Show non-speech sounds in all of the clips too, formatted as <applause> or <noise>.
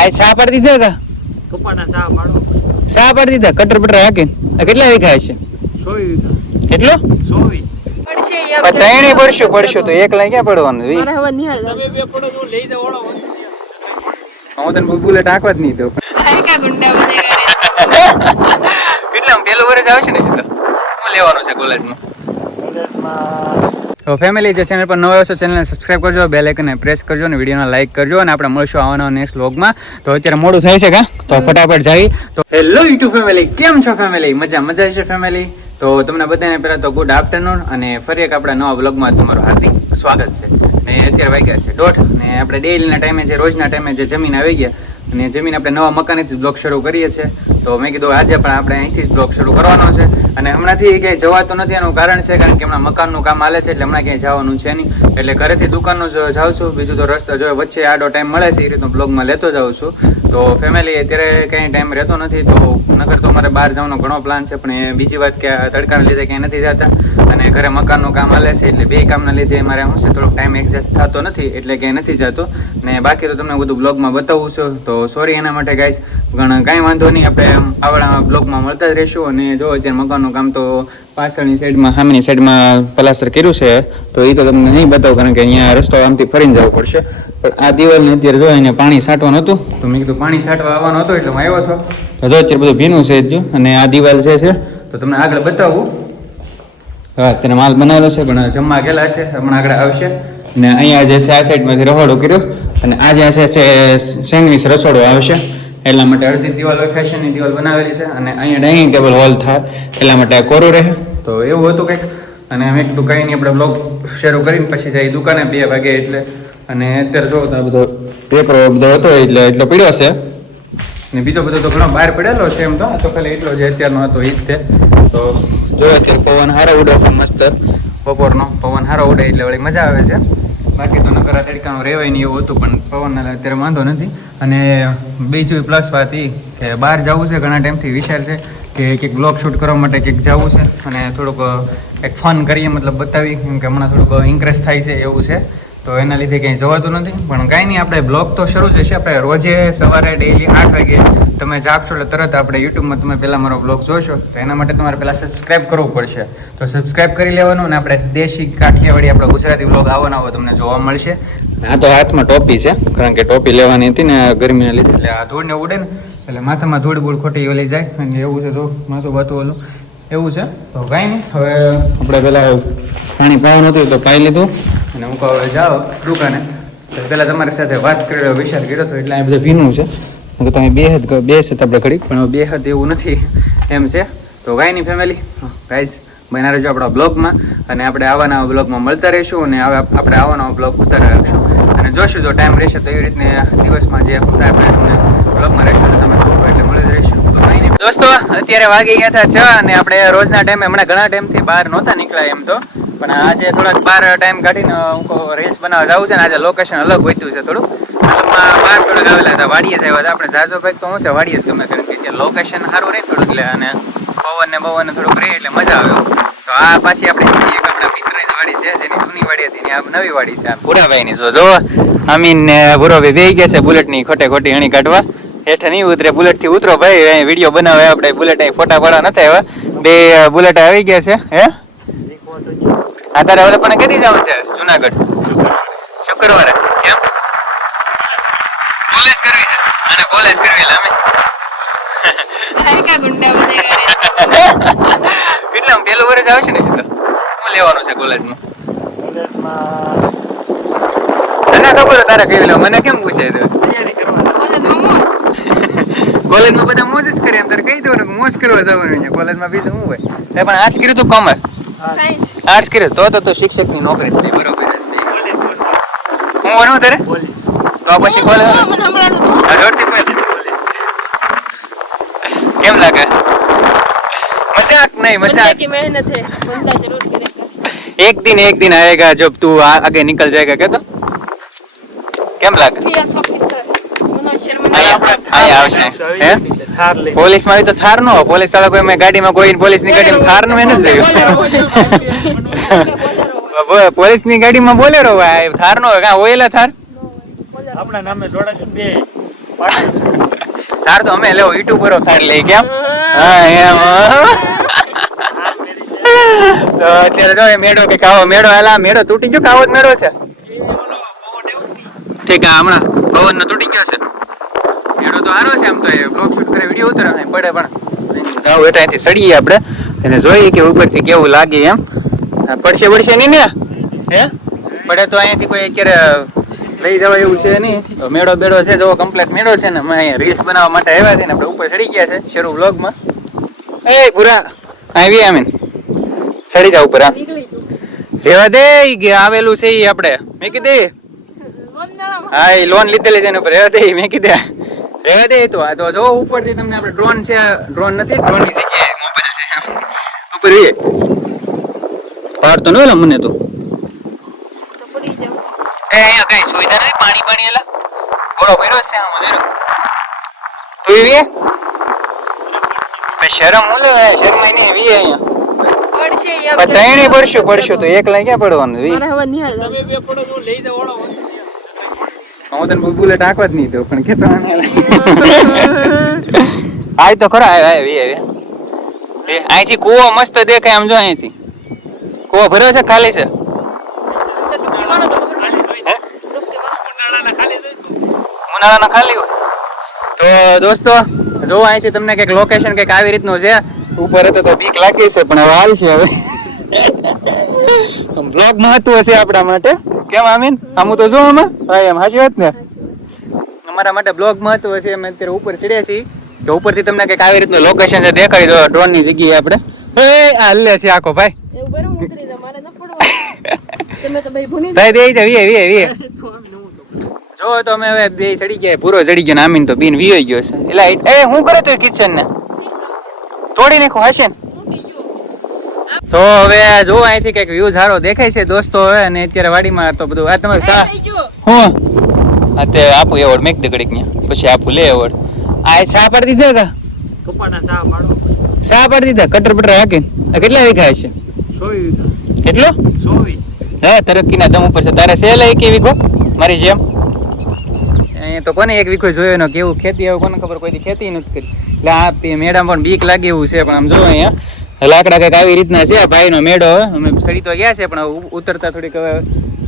આ સા પાડી દીધા કા? કપાના સા પાડો. સા પાડી દીધા? કટર બટર હાકે આ કેટલા વીઘા છે સોવી વીઘા. કેટલો? સોવી પડશે એમ પણ ત્રણે પડશું પડશું તો એકલા ક્યાં પડવાનું મારે હવે નિહાળ તમે બે પડો તો લઈ જાવ ઓળો હું તને જ નહીં દઉં. કા ગુંડા કરે. <laughs> એટલે પેલું વર્ષ આવશે ને તો લેવાનું છે કોલેજમાં? કોલેજમાં તો ફેમિલી જે ચેનલ પર નવો હશો ચેનલને સબસ્ક્રાઈબ કરજો બે લાઇકને પ્રેસ કરજો અને વિડીયોને લાઇક કરજો અને આપણે મળશું આવવાના નેક્સ્ટ વ્લોગમાં તો અત્યારે મોડું થાય છે કા? તો ફટાફટ જાય. તો હેલો યુટ્યુબ ફેમિલી કેમ છો ફેમિલી મજા મજા છે ફેમિલી તો તમને બધાને પહેલાં તો ગુડ આફ્ટરનૂન અને ફરી એક આપણા નવા વ્લોગમાં તમારું હાર્દિક સ્વાગત છે. ને અત્યારે વાગ્યા છે દોઢ ને આપણે ડેઈલીના ટાઈમે જે રોજના ટાઈમે જે જમીન આવી ગયા અને જમીન આપણે નવા મકાનેથી બ્લોગ શરૂ કરીએ છીએ. તો મેં કીધું આજે પણ આપણે અહીંથી જ બ્લોગ શરૂ કરવાનો છે. અને હમણાંથી ક્યાંય જવાતું નથી, એનું કારણ છે કારણ કે હમણાં મકાનનું કામ હાલે છે, એટલે હમણાં ક્યાંય જવાનું છે નહીં. એટલે ઘરેથી દુકાનનું જાઉં છું. બીજું તો રસ્તો જો વચ્ચે આડો ટાઈમ મળે છે, એ રીતનો બ્લોગમાં લેતો જાઉં છું. તો ફેમિલી અત્યારે કંઈ ટાઈમ રહેતો નથી, તો નગર તો મારે બહાર જવાનો ઘણો પ્લાન છે, પણ એ બીજી વાત કે તડકાના લીધે ક્યાંય નથી જતા અને ઘરે મકાનનું કામ હાલે છે, એટલે બે કામના લીધે મારે શું છે, થોડોક ટાઈમ એક્ઝેસ્ટ થતો નથી, એટલે ક્યાંય નથી જતો. ને બાકી તો તમને બધું બ્લોગમાં બતાવું છું, તો સોરી એના માટે ગાઈસ પણ કાંઈ વાંધો નહીં, આપણે આવડા બ્લોગમાં મળતા જ રહીશું અને જો અત્યારે મકાનનું કામ તો પાછળની સાઈડમાં, સામેની સાઈડમાં પ્લાસ્ટર કર્યું છે, તો એ તો તમને નહીં બતાવું, કારણ કે અહીંયા રસ્તો આમથી ફરીને જવું પડશે. પણ આ દિવાલને અત્યારે જો એને પાણી સાટવાનું હતું, તો મેં કીધું પાણી સાટવા આવવાનું હતું, એટલે હું આવ્યો હતો. તો અત્યારે બધું ભીનું છે જ, અને આ દિવાલ જે છે, તો તમને આગળ બતાવું. હા, તેને માલ બનાવેલો છે, પણ જમવા ગયેલા છે, હમણાં આગળ આવશે. ને અહીંયા જે છે, આ સાઈડમાંથી રહોડો કર્યો, અને આ જે છે છે, સેન્ડવિચ રસોડો આવશે. એટલા માટે અડધી દિવાલ ફેશનની દિવાલ બનાવેલી છે, અને અહીંયા ડાઇનિંગ ટેબલ હોલ થાય, એટલા માટે કોરું રહે. તો એવું હતું કંઈક. અને અમે કીધું કંઈ નહીં, આપણે બ્લોગ શરૂ કરીને પછી જાય દુકાને બે વાગે એટલે. અને અત્યારે જો આ બધો પેપર બધો હતો એટલે એટલો પીડ્યો છે. ને બીજો બધો તો ઘણો બહાર પડેલો છે એમ તો. ખાલી એટલો જ અત્યારનો હતો એ જ તે. તો જોયો કે પવન સારો ઉડે છે મસ્ત. બપોરનો પવન સારો ઉડે એટલે વળી મજા આવે છે. બાકી તો નકરા તડકાનું રહેવાય નહીં એવું હતું, પણ પવનને અત્યારે વાંધો નથી. અને બીજું પ્લસ વાત એ કે બહાર જવું છે ઘણા ટાઈમથી વિચાર છે. કે કંઈક બ્લોગ શૂટ કરવા માટે કંઈક જવું છે અને થોડુંક એક ફન કરીએ મતલબ બતાવી કેમ કે હમણાં થોડુંક ઇન્ક્રેસ થાય છે એવું છે. તો એના લીધે કંઈ જવાતું નથી. પણ કાંઈ નહીં આપણે બ્લોગ તો શરૂ થશે આપણે રોજે સવારે ડેઈલી આઠ વાગે તમે જાગશો એટલે તરત આપણે યુટ્યુબમાં તમે પહેલાં મારો બ્લોગ જોશો. તો એના માટે તમારે પહેલાં સબસ્ક્રાઇબ કરવું પડશે. તો સબસ્ક્રાઇબ કરી લેવાનું અને આપણે દેશી કાઠિયાવાડી આપણે ગુજરાતી બ્લોગ આવવાના હોય તમને જોવા મળશે. આ તો હાથમાં ટોપી છે કારણ કે ટોપી લેવાની હતી ને ગરમીના લીધે. એટલે આ ધૂળને ઉડે ને એટલે માથામાં ધૂળ બૂળ ખોટી ઓલી જાય અને એવું છે તો માથું બાતું ઓલું. એવું છે? તો કાંઈ નહીં. હવે આપણે પહેલાં પાણી પાવાનું હતું તો પાઈ લીધું. અને હું કહું, હવે જાઓ દુકાને. તો પહેલાં તમારી સાથે વાત કર્યો, વિચાર કર્યો હતો એટલે આ બધું ભીનું છે. તો તમે બે હદ બે છે આપણે ઘડી પણ બે હદ એવું નથી. એમ છે. તો કાંઈ નહીં ફેમિલી ગાઈઝ બના રહેજો આપણા બ્લોગમાં. અને આપણે આવાના બ્લોગમાં મળતા રહીશું અને આપણે નવા બ્લોગ ઉતારી રાખશું. અને જોશું જો ટાઈમ રહેશે તો એવી રીતને દિવસમાં જે થાય આપણે બ્લોગમાં રહેશું અને તમે જોવો એટલે મળી જ રહીશું તો કાંઈ નહીં દોસ્તો, અત્યારે વાગી ગયા હતા છ અને આપણે રોજના ટાઈમે હમણાં ઘણા ટાઈમથી બહાર નહોતા નીકળ્યા એમ તો. પણ આજે થોડાક બહાર ટાઈમ કાઢીને હું રીલ્સ બનાવવા જવું છે ને આજે લોકેશન અલગ હોઈતું છે થોડું બહાર થોડાક આવેલા હતા, વાડીએ જ આવ્યા હતા. આપણે જાજો ભાઈ તો હું છે, વાડીએ જ ગમે કારણ કે લોકેશન સારું રહે થોડુંક એટલે અને પવન ને બવન થોડુંક રહે એટલે મજા આવે. તો આ પાછી આપણે એક આપણા પિત્રની વાડી છે, જેની જૂની વાડી હતી ને આ નવી વાડી છે ભૂરાભાઈની. જો જો અમીન ને ભૂરાભાઈ બે ગયા છે બુલેટની ખોટે ખોટી અણી કાઢવા. હેઠે નહીં ઉતરે બુલેટથી ઉતરો ભાઈ અહીં વીડિયો બનાવે આપણે બુલેટ અહીં ફોટા પાડા નથી આવ્યા. બે બુલેટ આવી ગયા છે હે? આ તારે હવે પણ કદી જવું છે? જુનાગઢ. શુક્રવારે કેમ? કોલેજ કરવી છે? અને કોલેજ કરવી એટલે અમે. એટલે આમ પેલું વર્ષ આવશે ને તો હું લેવાનું છે કોલેજમાં કોલેજમાં તને ખબર તારે કહી લો મને કેમ પૂછે તો તૈયારી કરવાની કોલેજ મોમો કોલેજમાં બધા મોજ જ કરે એમ તારે કહી દો ને કે મોજ કરવા જવાનું છે કોલેજમાં બીજું શું હોય તે પણ આર્ટ્સ કર્યું તું કોમર્સ સાયન્સ આર્ટ્સ કર્યું તો તો તો શિક્ષકની નોકરી જ થઈ બરોબર જ છે પોલીસ હું ભણવું તારે પોલીસ તો પછી કોલેજ મને હમણાં આ જોરથી બોલ. કેમ લાગે મજાક નહીં बंदा મજાક की मेहनत है बंदा जरूर करेगा एक दिन एक दिन आएगा जब तू आ- आगे निकल जाएगा क्या तो કેમ લાગે पीएस ऑफिसर मनोज शर्मा અહીંયા આવશે. પોલીસમાં તો થાર નો પોલીસવાળા કોઈ ગાડીમાં કોઈ પોલીસની ગાડીમાં થારનું એને જોયું પોલીસની ગાડીમાં બોલેરો ભાઈ થાર નો કાં ઓયેલા થાર? આપણા નામે જોડાજો બે. થાર તો અમે લેવો યુટ્યુબરો થાર લઈ કેમ હા એમ તો અત્યારે જો મેળો કે કાવો મેળો હાલા મેળો તૂટી ગયો કાવો જ મેળો છે? ઠીક હમણાં પવન નો તૂટી ગયો છે. મેળો તો હારો છે આમ તો એ બ્લોગ શૂટ કરે વીડિયો ઉતરે પડે પણ. જાવ એટલે અહીંથી સડીએ આપણે અને જોઈએ કે ઉપરથી કેવું લાગે એમ. પડશે પડશે નહીં ને? હે? પડે તો અહીંયાથી કોઈ અત્યારે લઈ જવા એવું છે નહીં. મેળો બેડો છે જો કમ્પ્લેટ મેળો છે ને. અમે અહીંયા રીલ્સ બનાવવા માટે આવ્યા છે ને આપણે ઉપર ચડી ગયા છે શરૂ વ્લોગમાં એ પૂરા આવી આમીન. ચડી જાવ ઉપર આમ રેવા દે કે આવેલું છે એ આપણે. મેં કીધી. <laughs> હા એ લોન લીધેલી છે ને ઉપર. રહેવા દે મેં કીધા. રહેવા દે તો આ તો જો ઉપરથી તમને આપણે ડ્રોન છે ડ્રોન નથી ડ્રોનની જગ્યાએ મોબાઈલ છે. ઉપર એ પાડતો ન મને તો. તો પડી જાવ એ અહીંયા કઈ સુવિધા નથી? પાણી પાણી એલા ઘોડો ભર્યો છે આમ જરો તું એવી શરમ હું લે? શરમ એની એવી અહીંયા. પડશે પડશું પડશું તો એકલા ક્યાં પડવાનું હવે નિહાળ તમે બે પડો તો લઈ જાવ ઓળો. હું તને બુલેટ આંકવા જ નહીં દઉં, પણ કેતો <laughs> આય તો ખરા, આય આય, વી આવે અહીંથી કૂવો મસ્ત દેખાય આમ જો અહીંથી. કૂવો ભર્યો છે ખાલી છે? ઉનાળાના ખાલી તો દોસ્તો, જો અહીંથી તમને કંઈક લોકેશન કંઈક આવી રીતનું છે. ઉપર હતો તો બીક લાગી છે, પણ હવે હાલ છે હવે. બ્લોગ મહત્વ છે આપણા માટે. કેમ આમીન? આમ તો જો આમાં? હા એમ હાચી વાત ને? અમારા માટે બ્લોગ મહત્વ છે અમે અત્યારે ઉપર ચડ્યા છીએ. તો ઉપરથી તમને કંઈક આવી રીતનું લોકેશન છે દેખાડી દો ડ્રોનની જગ્યાએ આપણે. એ આ હલ્લે છે આખો ભાઈ. ભાઈ ભાઈ જો તો અમે હવે બે ચડી ગયા પૂરો ચડી ગયો ને આમીન તો બીન વીયો ગયો છે. એટલે એ હું કરે તો કિચન ને? તોડી નાખો હશે ને. તો હવે જો અહીંથી કંઈક વ્યૂ સારો દેખાય છે દોસ્તો હવે અને અત્યારે વાડીમાં તો બધું આ તમારે સા હું? આ તે આપું એવોર્ડ મેક દગડીક ને પછી આપું લે એવોર્ડ આ સા પાડી દીધા કા? કપાના સા પાડો. સા પાડી દીધા? કટર બટર આ કેટલા વીઘા છે સોવી વીઘા. કેટલો? સોવી હે તરક્કીના દમ ઉપર છે. તારે છે લે એક વીઘો મારી જેમ. અહીંયા તો કોને એક વીઘો જોયો નો કેવું ખેતી હવે કોને ખબર? કોઈ દી ખેતી નથી કરી. એટલે આ મેડમ પણ બીક લાગે એવું છે પણ આમ જો અહીંયા. લાકડા કંઈક આવી રીતના છે ભાઈનો મેળો. અમે સડી તો ગયા છે પણ ઉતરતા થોડીક હવે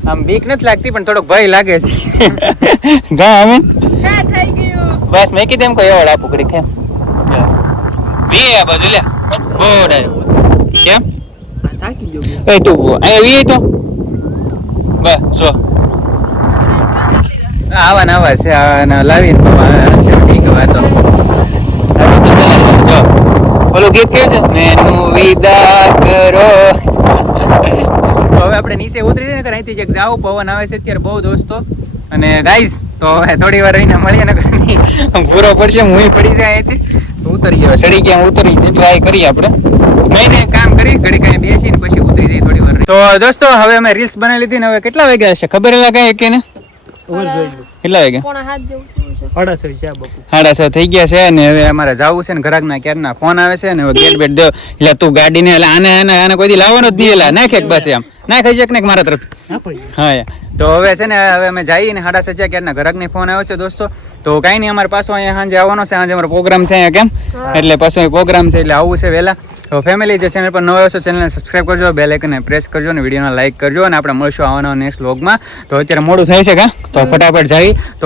આમ બીક નથી લાગતી પણ થોડોક ભય લાગે છે. <laughs> ગા અમે? થઈ ગયું. બસ મેં કીધું એમ કોઈ એવડ આપું ઘડીક એમ વી આ બાજુ લે. બોડ. કેમ? એ તું અહીંયા વી તો? બસ જો. આવા ને આવા છે આને લાવીને તો છે ઠીક હવે તો હવે તો ચાલે જો ઓલું ગીત કેવું છે? મેનુ વિદા કરો. હવે આપણે નીચે ઉતરી જઈએ ને અહીંથી એક જાવ પવન આવે છે અત્યારે બહુ દોસ્તો. અને ગાઈઝ તો હવે થોડી વાર રહીને મળીએ ને પૂરો પડશે હું પડી જાય અહીંથી. તો ઉતરી જાય ચડી ગયા ઉતરી ટ્રાય કરીએ આપણે. નહીં નહીં કામ કરી ઘડી કઈ બેસીને પછી ઉતરી જઈએ થોડી વાર તો દોસ્તો હવે અમે રીલ્સ બનાવી લીધી ને હવે કેટલા વાગ્યા છે ખબર લાગે કે ને કેટલા વાગ્યા? પોણા હાથ જેવું થયું છે. અઢારસો છે આ બાપુ. સાડા થઈ ગયા છે ને હવે અમારે જવું છે ને ઘરાકના ક્યારના ફોન આવે છે ને ગેટ બેટ દો. એટલે તું ગાડીને એટલે આને આને આને કોઈ લાવવાનો જ નહીં એલા. નાખે બસ એમ. મારા તરફ હા. તો હવે છે ને હવે અમે જઈએ ને સાડા સજા ક્યારના ઘરાકની ફોન આવ્યો છે દોસ્તો. તો કાંઈ નહીં અમારે પાછો અહીંયા સાંજે આવવાનો છે. સાંજે અમારો પ્રોગ્રામ છે અહીંયા કેમ? એટલે પાછો પ્રોગ્રામ છે એટલે આવવું છે વહેલા. તો ફેમિલી જે ચેનલ પર નવો હશો ચેનલને સબસ્ક્રાઈબ કરજો બેલ આઇકનને પ્રેસ કરજો અને વિડીયોને લાઈક કરજો અને આપણે મળશું આવવાના નેક્સ્ટ વ્લોગમાં તો અત્યારે મોડું થાય છે કા? તો ફટાફટ જઈ તો